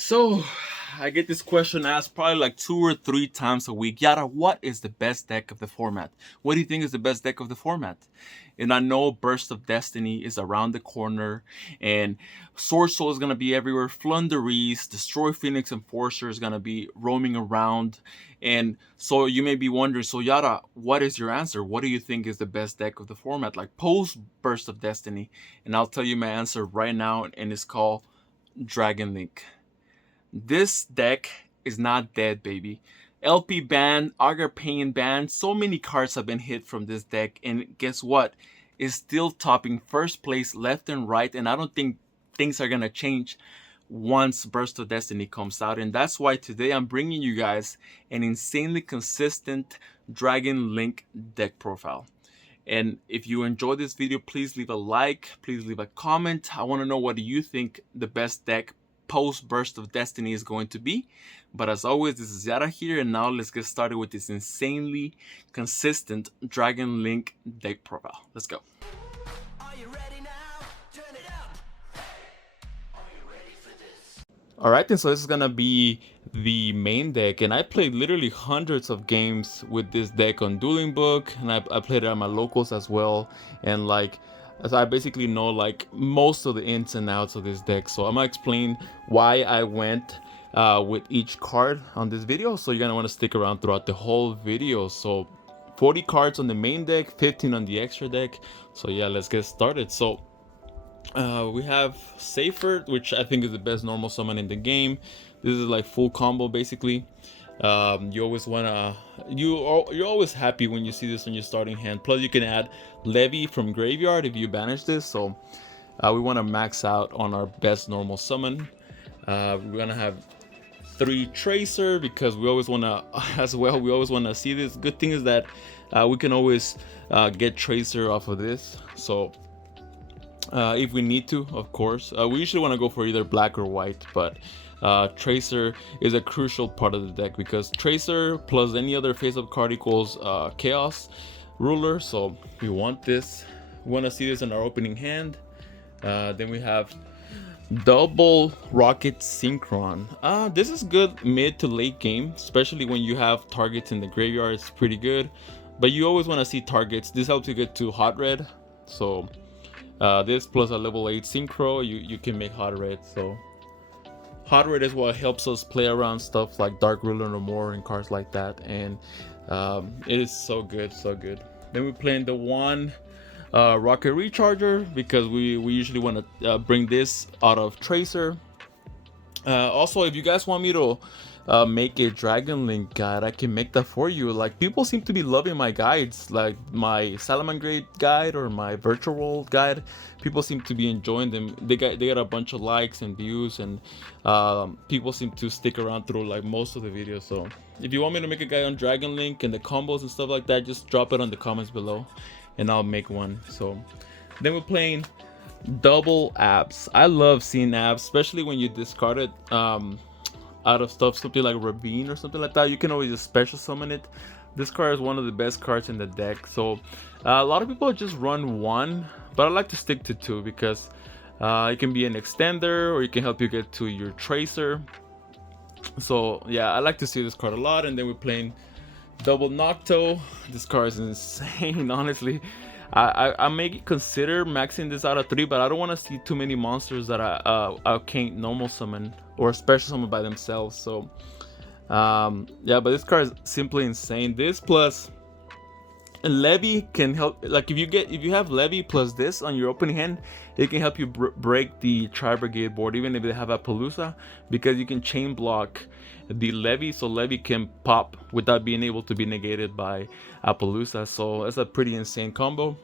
So, I get this question asked probably like 2 or 3 times a week. Yada, what is the best deck of the format? What do you think is the best deck of the format? And I know Burst of Destiny is around the corner, and Sword Soul is gonna be everywhere. Flunderies, Destroy Phoenix Enforcer is gonna be roaming around, and so you may be wondering, so Yada, what is your answer? What do you think is the best deck of the format? Like post Burst of Destiny, and I'll tell you my answer right now, and it's called Dragon Link. This deck is not dead, baby. LP ban, Augur Pain ban, so many cards have been hit from this deck, and guess what? It's still topping first place left and right, and I don't think things are gonna change once Burst of Destiny comes out, and that's why today I'm bringing you guys an insanely consistent Dragon Link deck profile. And if you enjoyed this video, please leave a like, please leave a comment. I want to know what you think the best deck post Burst of Destiny is going to be. But as always, this is Yara here, and now let's get started with this insanely consistent Dragon Link deck profile. Let's go. Alright, and so this is gonna be the main deck, and I played literally hundreds of games with this deck on Dueling Book, and I played it on my locals as well, and like, as I basically know like most of the ins and outs of this deck, so I'm gonna explain why I went with each card on this video, so you're gonna want to stick around throughout the whole video. So 40 cards on the main deck, 15 on the extra deck, so yeah, let's get started. So we have Safer, which I think is the best normal summon in the game. This is like full combo basically. You always wanna you're always happy when you see this on your starting hand. Plus you can add Levy from graveyard if you banish this. So we want to max out on our best normal summon. We're gonna have 3 Tracer because we always want to as well. We always want to see this. Good thing is that we can always get Tracer off of this. So if we need to, of course. We usually want to go for either black or white, but Tracer is a crucial part of the deck because Tracer plus any other face-up card equals Chaos Ruler, so we want this. We want to see this in our opening hand. Then we have double Rokket Synchron. This is good mid to late game, especially when you have targets in the graveyard. It's pretty good, but you always want to see targets. This helps you get to hot red, so this plus a level 8 synchro, you can make hot red. So hot red is what helps us play around stuff like Dark Ruler no more and cards like that, and it is so good, so good. Then we're playing the one Rokket Recharger because we usually want to bring this out of Tracer. Also, if you guys want me to make a Dragon Link guide, I can make that for you. Like, people seem to be loving my guides, like my Salamangreat guide or my Virtual World guide. People seem to be enjoying them. They got a bunch of likes and views, and people seem to stick around through like most of the videos. So if you want me to make a guide on Dragon Link and the combos and stuff like that, just drop it on the comments below and I'll make one. So then we're playing double abs. I love seeing abs, especially when you discard it out of stuff, something like Ravine or something like that. You can always just special summon it. This card is one of the best cards in the deck. So a lot of people just run one, but I like to stick to 2 because it can be an extender or it can help you get to your Tracer. So yeah, I like to see this card a lot. And then we're playing double Nocto. This card is insane, honestly. I may consider maxing this out of 3, but I don't want to see too many monsters that I can't normal summon or special summon by themselves. So yeah, but this card is simply insane. This plus Levy can help. Like if you have Levy plus this on your opening hand, it can help you break the Tri Brigade board, even if they have Appaloosa, because you can chain block the Levy, so Levy can pop without being able to be negated by Appaloosa. So that's a pretty insane combo.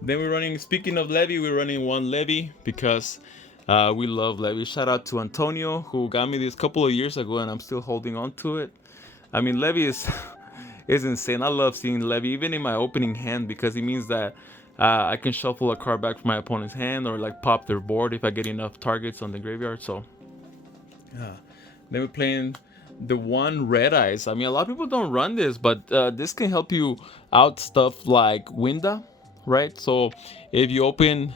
Then we're running, speaking of Levy, we're running one Levy because we love Levy. Shout out to Antonio who got me this couple of years ago, and I'm still holding on to it. I mean, Levy is is insane. I love seeing Levy even in my opening hand because it means that I can shuffle a card back from my opponent's hand or like pop their board if I get enough targets on the graveyard. So yeah. Then we're playing the one Red Eyes. I mean, a lot of people don't run this, but this can help you out stuff like Winda, right? So if you open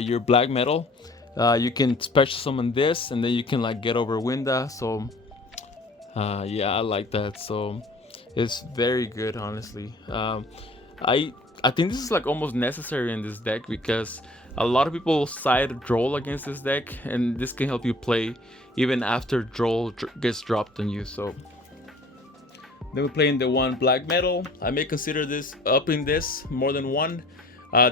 your black metal, You can special summon this, and then you can like get over Winda. So yeah, I like that. So it's very good, honestly. I I think this is like almost necessary in this deck because a lot of people side Droll against this deck, and this can help you play even after Droll gets dropped on you. So then we're playing the one black metal. I may consider this upping this more than one.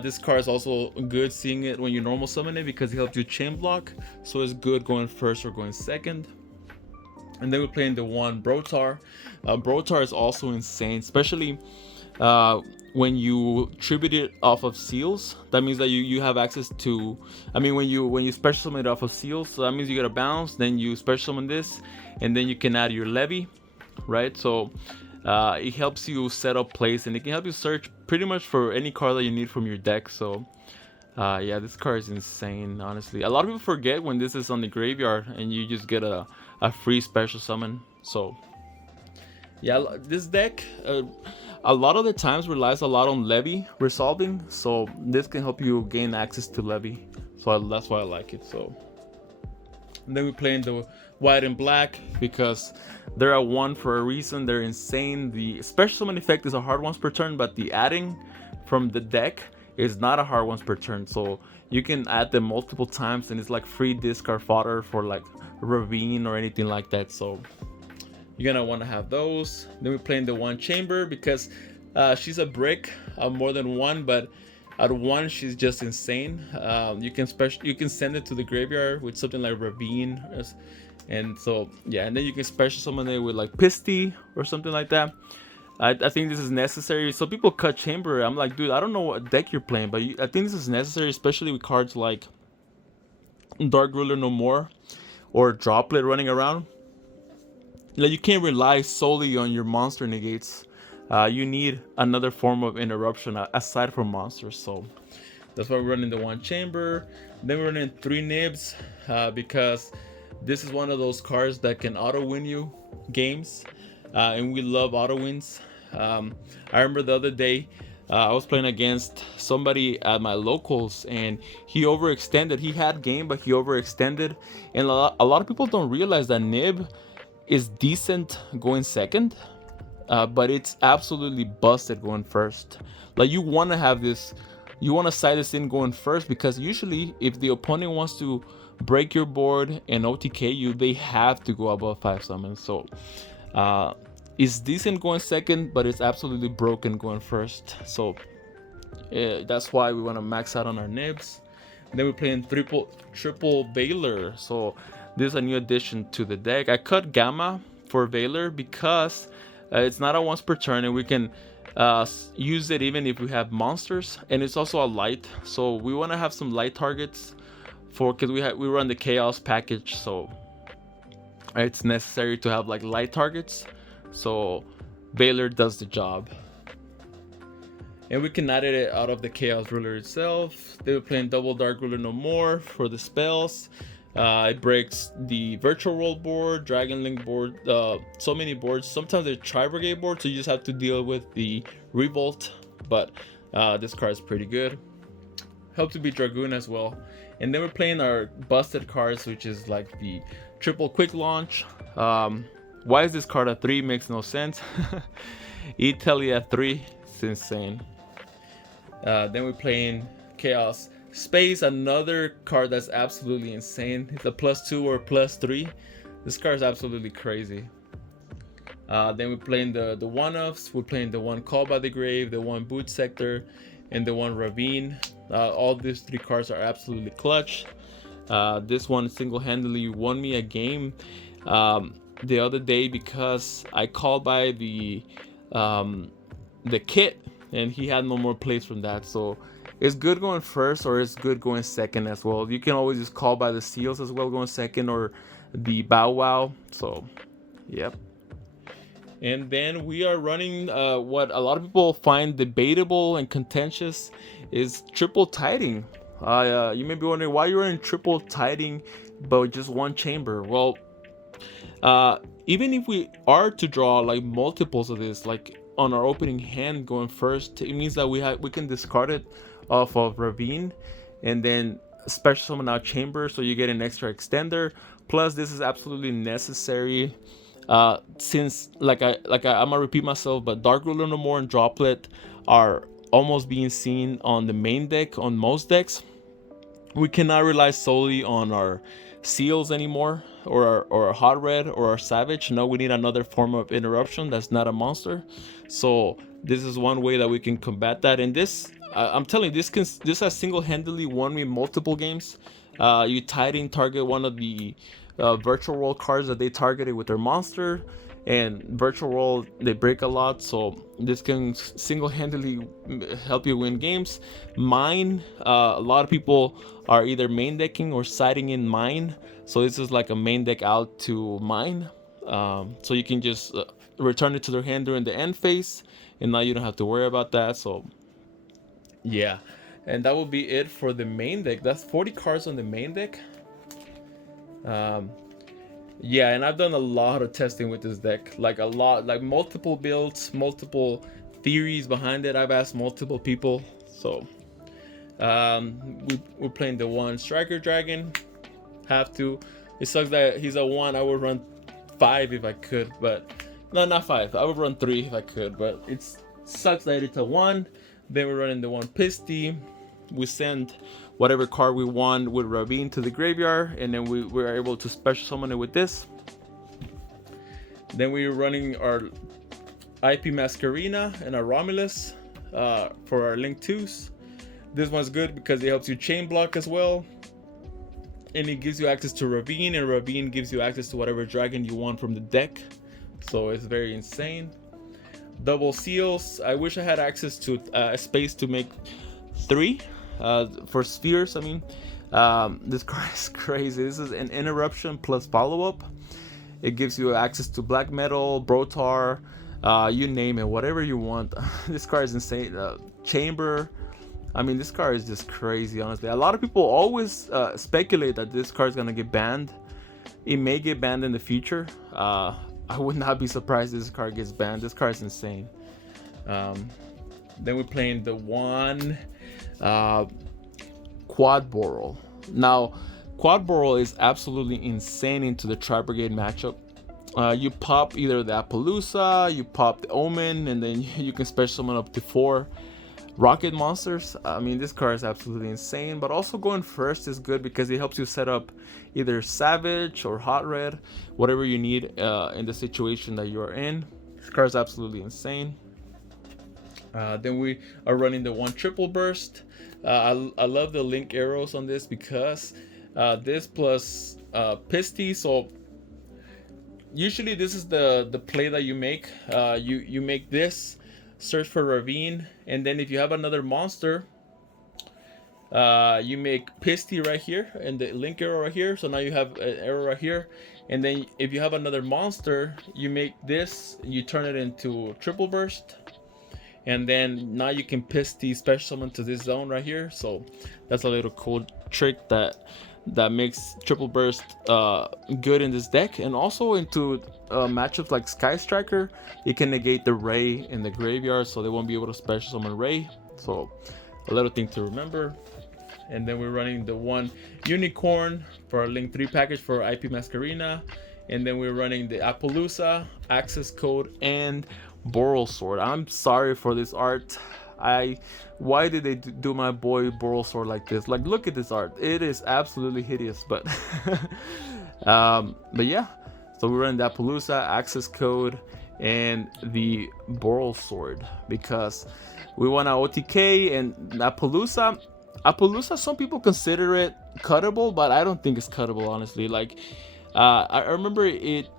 This card is also good seeing it when you normal summon it because it helps you chain block. So it's good going first or going second. And then we're playing the one Brotar. Brotar is also insane, especially when you tribute it off of seals. That means that you have access to. I mean, when you special summon it off of seals, so that means you get a bounce. Then you special summon this, and then you can add your levy, right? So it helps you set up plays, and it can help you search pretty much for any card that you need from your deck. So yeah, this card is insane, honestly. A lot of people forget when this is on the graveyard and you just get a free special summon. So yeah, this deck a lot of the times relies a lot on levy resolving, so this can help you gain access to levy. So that's why I like it. So and then we're playing the white and black because they're at one for a reason. They're insane. The special summon effect is a hard once per turn, but the adding from the deck is not a hard once per turn. So you can add them multiple times, and it's like free discard fodder for like Ravine or anything like that. So you're gonna want to have those. Then we're playing the one chamber because she's a brick, more than one, but at one she's just insane. You can send it to the graveyard with something like Ravine, and so yeah, and then you can special summon it with like Pisty or something like that. I think this is necessary. So people cut chamber. I'm like, dude, I don't know what deck you're playing, but I think this is necessary, especially with cards like Dark Ruler No More or Droplet running around. Like, you can't rely solely on your monster negates. You need another form of interruption aside from monsters. So that's why we're running the one chamber. Then we're running 3 nibs because this is one of those cards that can auto win you games, and we love auto wins. I remember the other day I was playing against somebody at my locals, and he overextended. He had game, but he overextended, and a lot of people don't realize that nib is decent going second, but it's absolutely busted going first. Like, you want to have this, you want to side this in going first, because usually if the opponent wants to break your board and OTK you, they have to go above 5 summons. So it's decent going second, but it's absolutely broken going first. So that's why we want to max out on our nibs. And then we're playing triple Veiler. So this is a new addition to the deck. I cut Gamma for Veiler because it's not a once per turn, and we can use it even if we have monsters, and it's also a light. So we want to have some light targets because we run the chaos package, so it's necessary to have like light targets. So Veiler does the job, and we can add it out of the chaos ruler itself. They were playing double Dark Ruler No More for the spells. It breaks the virtual world board, Dragonlink board, so many boards. Sometimes they're tri-brigade board, so you just have to deal with the revolt, but this card is pretty good. Help to beat Dragoon as well. And then we're playing our busted cards, which is like the triple quick launch. Why is this card at 3? Makes no sense. Italy at 3, it's insane. Then we're playing Chaos Space, another card that's absolutely insane. It's a +2 or +3. This card is absolutely crazy. Then we're playing the one-offs. We're playing the one Call by the Grave, the one Boot Sector, and the one Ravine. All these 3 cards are absolutely clutch. This one single-handedly won me a game the other day because I called by the kit, and he had no more plays from that. So it's good going first, or it's good going second as well. You can always just call by the seals as well going second, or the Bow Wow. So yep. And then we are running what a lot of people find debatable and contentious is triple tiding. You may be wondering why you're in triple tiding but just one chamber. Well, even if we are to draw like multiples of this, like on our opening hand going first, it means that we can discard it off of Ravine, and then special summon out chamber, so you get an extra extender. Plus, this is absolutely necessary. Since I'm gonna repeat myself, but Dark Ruler no more and Droplet are almost being seen on the main deck on most decks. We cannot rely solely on our seals anymore, or our hot red or our savage. No, we need another form of interruption that's not a monster. So this is one way that we can combat that. And this, I'm telling you, this has single-handedly won me multiple games. You Titan target one of the virtual world cards that they targeted with their monster, and virtual world they break a lot, so this can single-handedly help you win games. Mine, a lot of people are either main decking or siding in mine, so this is like a main deck out to mine. So you can just return it to their hand during the end phase, and now you don't have to worry about that. So yeah, and that will be it for the main deck. That's 40 cards on the main deck. Yeah, and I've done a lot of testing with this deck, like a lot, like multiple builds, multiple theories behind it. I've asked multiple people. So we're playing the one Striker Dragon. Have to. It sucks that he's a 1. I would run 5 if I could, but no, not 5. I would run 3 if I could, but it sucks that it's a 1. Then we're running the one Pisty. We send whatever card we want with Ravine to the graveyard, and then we're able to special summon it with this. Then we're running our IP Masquerina and our Romulus for our Link 2s. This one's good because it helps you chain block as well, and it gives you access to Ravine, and Ravine gives you access to whatever dragon you want from the deck, so it's very insane. Double seals. I wish I had access to a space to make 3 for spheres. I mean, this card is crazy. This is an interruption plus follow-up. It gives you access to black metal, Brotar, you name it, whatever you want. This card is insane. Chamber. I mean, this card is just crazy, honestly. A lot of people always speculate that this card is gonna get banned. It may get banned in the future. I would not be surprised if this card gets banned. This card is insane. Then we're playing the one Quad Boral. Now, Quad Boral is absolutely insane into the Tri Brigade matchup. You pop either the Appaloosa, you pop the Omen, and then you can special summon up to 4 rocket monsters. I mean, this card is absolutely insane, but also going first is good because it helps you set up either Savage or Hot Red, whatever you need in the situation that you're in. This card is absolutely insane. Then we are running the one Triple Burst. I love the link arrows on this because this plus Pisty. So usually this is the play that you make. You make this, search for Ravine, and then if you have another monster, you make Pisty right here and the link arrow right here. So now you have an arrow right here, and then if you have another monster, you make this, you turn it into Triple Burst, and then now you can Pisty special summon to this zone right here. So that's a little cool trick that makes Triple Burst good in this deck, and also into matchups like Sky Striker. It can negate the Ray in the graveyard, so they won't be able to special summon Ray. So a little thing to remember. And then we're running the one Unicorn for our Link 3 package for IP Masquerina, and then we're running the Appaloosa, Access Code, and Boral Sword. I'm sorry for this art. Why did they do my boy Boral Sword like this? Like, look at this art. It is absolutely hideous, but but yeah. So we run the Appaloosa, Access Code, and the Boral Sword because we want our OTK. And Appaloosa, some people consider it cuttable, but I don't think it's cuttable, honestly. Like, I remember it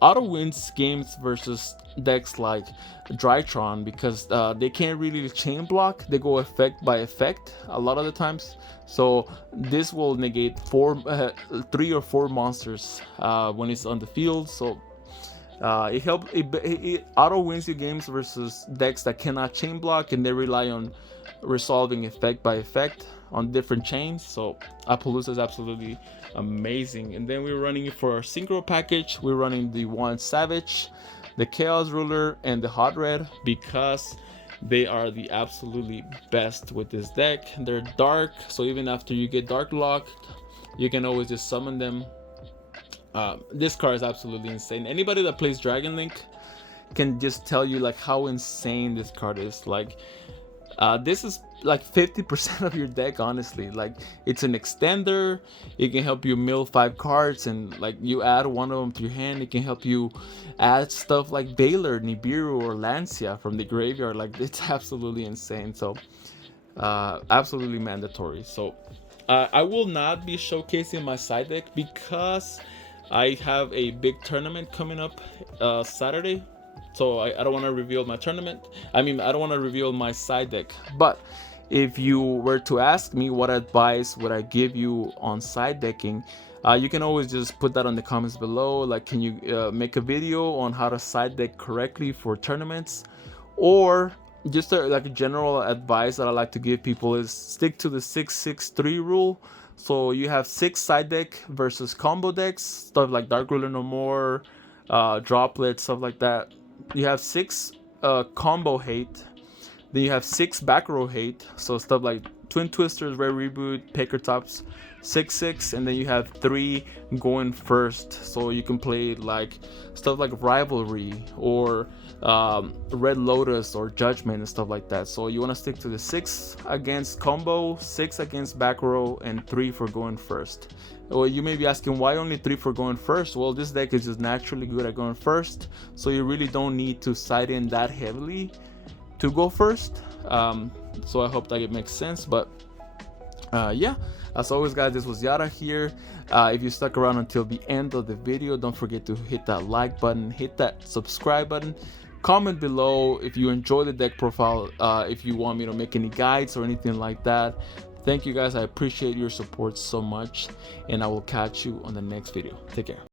auto wins games versus decks like Drytron because they can't really chain block. They go effect by effect a lot of the times. So this will negate 3 or 4 monsters when it's on the field. So it auto wins you games versus decks that cannot chain block and they rely on resolving effect by effect on different chains. So Appaloosa is absolutely amazing. And then we're running it for our synchro package. We're running the one Savage, the Chaos Ruler, and the Hot Red because They are the absolutely best with this deck. They're dark, so even after you get dark locked, you can always just summon them. This card is absolutely insane. Anybody that plays Dragon Link can just tell you like how insane this card is. Like this is like 50% of your deck, honestly. Like it's an extender. It can help you mill 5 cards, and like you add one of them to your hand, it can help you add stuff like Baylor, Nibiru, or Lancia from the graveyard. Like it's absolutely insane. So absolutely mandatory. So I will not be showcasing my side deck because I have a big tournament coming up Saturday. So I don't want to reveal my tournament. I mean, I don't want to reveal my side deck. But if you were to ask me what advice would I give you on side decking, you can always just put that on the comments below. Like, can you make a video on how to side deck correctly for tournaments? Or just like a general advice that I like to give people is stick to the 6-6-3 rule. So you have 6 side deck versus combo decks, stuff like Dark Ruler No More, Droplet, stuff like that. You have 6 combo hate. Then you have 6 back row hate. So stuff like Twin Twisters, Rare Reboot, Paker Tops, 6-6, and then you have 3 going first. So you can play like stuff like Rivalry or Red Lotus or Judgment and stuff like that. So you want to stick to the 6 against combo, 6 against back row, and 3 for going first. Well, you may be asking why only 3 for going first. Well, this deck is just naturally good at going first, so you really don't need to side in that heavily to go first. So I hope that it makes sense. But yeah, as always guys, this was Yara here. If you stuck around until the end of the video, don't forget to hit that like button, hit that subscribe button, comment below if you enjoy the deck profile, if you want me to make any guides or anything like that. Thank you guys, I appreciate your support so much, and I will catch you on the next video. Take care.